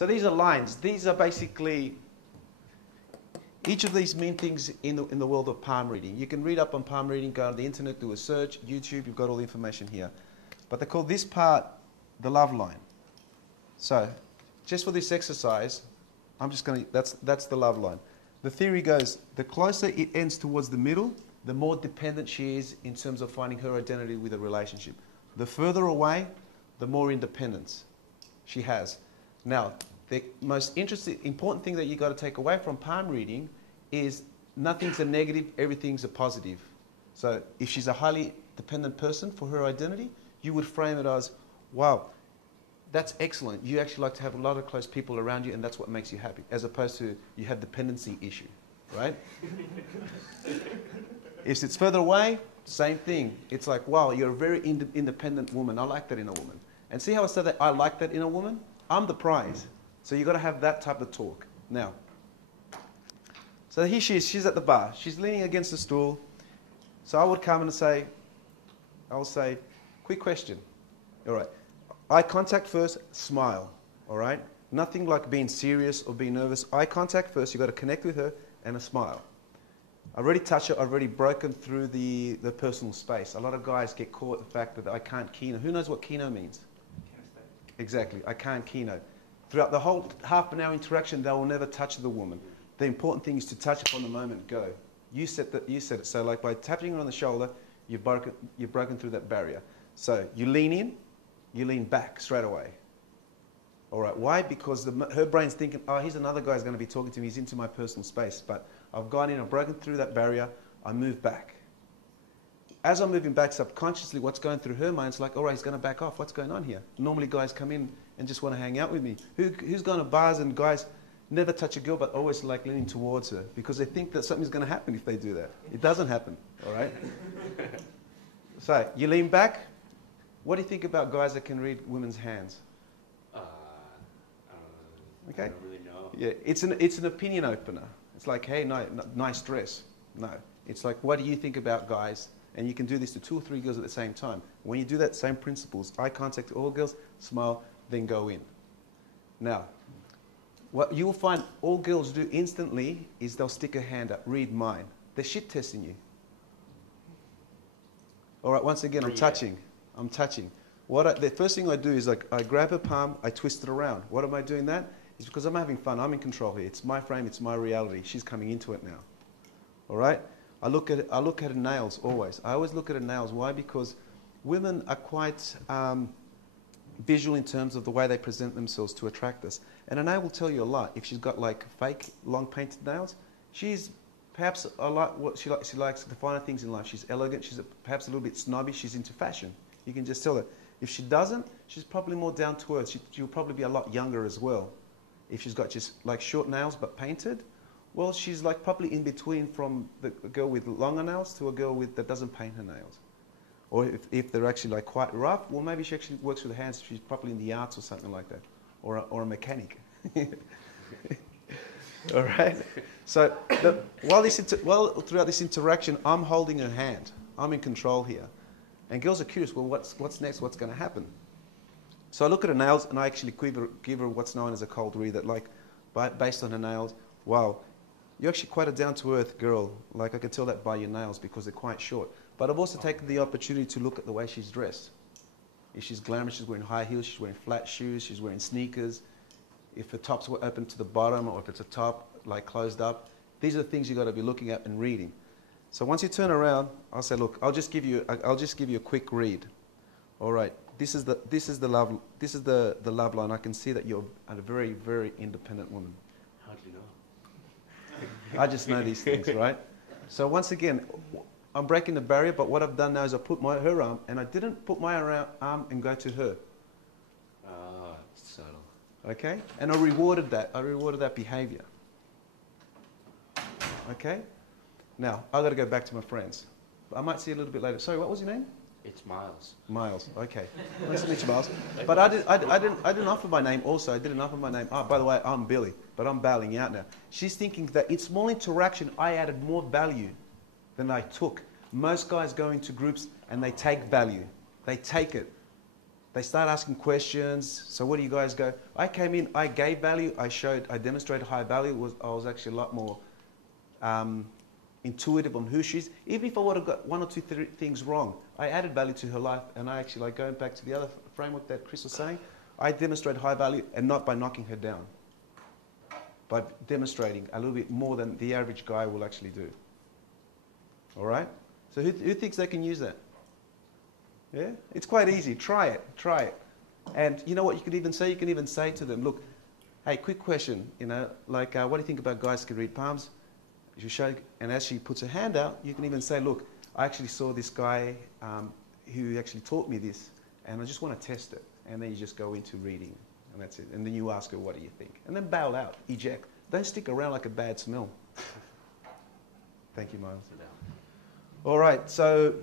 So these are lines. These are basically, each of these mean things in the world of palm reading. You can read up on palm reading, go on the internet, do a search, YouTube, you've got all the information here. But they call this part the love line. So, just for this exercise, I'm just going to, that's the love line. The theory goes, the closer it ends towards the middle, the more dependent she is in terms of finding her identity with a relationship. The further away, the more independence she has. Now, the most important thing that you've got to take away from palm reading is nothing's a negative, everything's a positive. So if she's a highly dependent person for her identity, you would frame it as, wow, that's excellent. You actually like to have a lot of close people around you, and that's what makes you happy, as opposed to you have dependency issue, right? If it's further away, same thing. It's like, wow, you're a very independent woman. I like that in a woman. And see how I said that I like that in a woman? I'm the prize. So you've got to have that type of talk. Now, so here she is. She's at the bar. She's leaning against the stool. So I would come and say, I'll say, quick question. All right. Eye contact first, smile. All right? Nothing like being serious or being nervous. Eye contact first. You've got to connect with her and a smile. I've already touched her. I've already broken through the personal space. A lot of guys get caught in the fact that I can't keno. Who knows what keno means? Exactly. I can't keno. Throughout the whole half an hour interaction, they will never touch the woman. The important thing is to touch upon the moment, go. You said it. So like by tapping her on the shoulder, you've broken through that barrier. So you lean in, you lean back straight away. All right, why? Because her brain's thinking, oh, here's another guy who's going to be talking to me. He's into my personal space. But I've gone in, I've broken through that barrier, I move back. As I'm moving back subconsciously, what's going through her mind is like, all right, he's going to back off. What's going on here? Normally guys come in and just want to hang out with me. Who's gone to bars and guys never touch a girl but always like leaning towards her because they think that something's going to happen if they do that. It doesn't happen, all right? So you lean back. What do you think about guys that can read women's hands? Okay. I don't really know. Yeah, it's an opinion opener. It's like, hey, nice dress. No. It's like, what do you think about guys? And you can do this to 2 or 3 girls at the same time. When you do that, same principles. Eye contact to all girls, smile, then go in. Now, what you will find all girls do instantly is they'll stick a hand up, read mine. They're shit testing you. All right, once again, I'm touching. The first thing I do is like I grab her palm, I twist it around. What am I doing that? It's because I'm having fun. I'm in control here. It's my frame. It's my reality. She's coming into it now. All right? I look at her nails always. I always look at her nails. Why? Because women are quite visual in terms of the way they present themselves to attract us. And a nail will tell you a lot. If she's got like fake, long painted nails, she's perhaps a lot what she likes. She likes the finer things in life. She's elegant. She's perhaps a little bit snobby. She's into fashion. You can just tell that. If she doesn't, she's probably more down to earth. She'll probably be a lot younger as well. If she's got just like short nails but painted, well, she's like probably in between from the girl with longer nails to a girl that doesn't paint her nails. Or if they're actually like quite rough, well, maybe she actually works with her hands. She's probably in the arts or something like that, or a mechanic. All right. So throughout this interaction, I'm holding her hand. I'm in control here, and girls are curious. Well, what's next? What's going to happen? So I look at her nails and I actually give her what's known as a cold read. That like, based on her nails, wow, you're actually quite a down-to-earth girl. Like I can tell that by your nails because they're quite short. But I've also taken the opportunity to look at the way she's dressed. If she's glamorous, she's wearing high heels, she's wearing flat shoes, she's wearing sneakers. If her tops were open to the bottom or if it's a top like closed up, these are the things you've got to be looking at and reading. So once you turn around, I'll say, look, I'll just give you a quick read. All right. This is the love line. I can see that you're a very, very independent woman. How do you know? I just know these things, right? So once again, I'm breaking the barrier, but what I've done now is I put her arm, and I didn't put my arm and go to her. Ah, subtle. Okay? And I rewarded that behavior. Okay? Now, I've got to go back to my friends. I might see you a little bit later. Sorry, what was your name? It's Miles. Miles, okay. Nice to meet you, Miles. But I didn't offer my name also. I didn't offer my name. Oh, by the way, I'm Billy, but I'm bailing out now. She's thinking that in small interaction, I added more value than I took. Most guys go into groups and they take value. They take it. They start asking questions. So what do you guys go? I came in, I gave value, I demonstrated high value. I was actually a lot more intuitive on who she is. Even if I would have got one or two things wrong, I added value to her life. And I actually, like going back to the other framework that Chris was saying, I demonstrated high value, and not by knocking her down, but demonstrating a little bit more than the average guy will actually do. All right? So who thinks they can use that? Yeah? It's quite easy. Try it. Try it. And you know what you could even say? You can even say to them, look, hey, quick question, you know, like, what do you think about guys who can read palms? You show, and as she puts her hand out, you can even say, look, I actually saw this guy who actually taught me this, and I just want to test it. And then you just go into reading, and that's it. And then you ask her, what do you think? And then bail out, eject. Don't stick around like a bad smell. Thank you, Miles. All right, so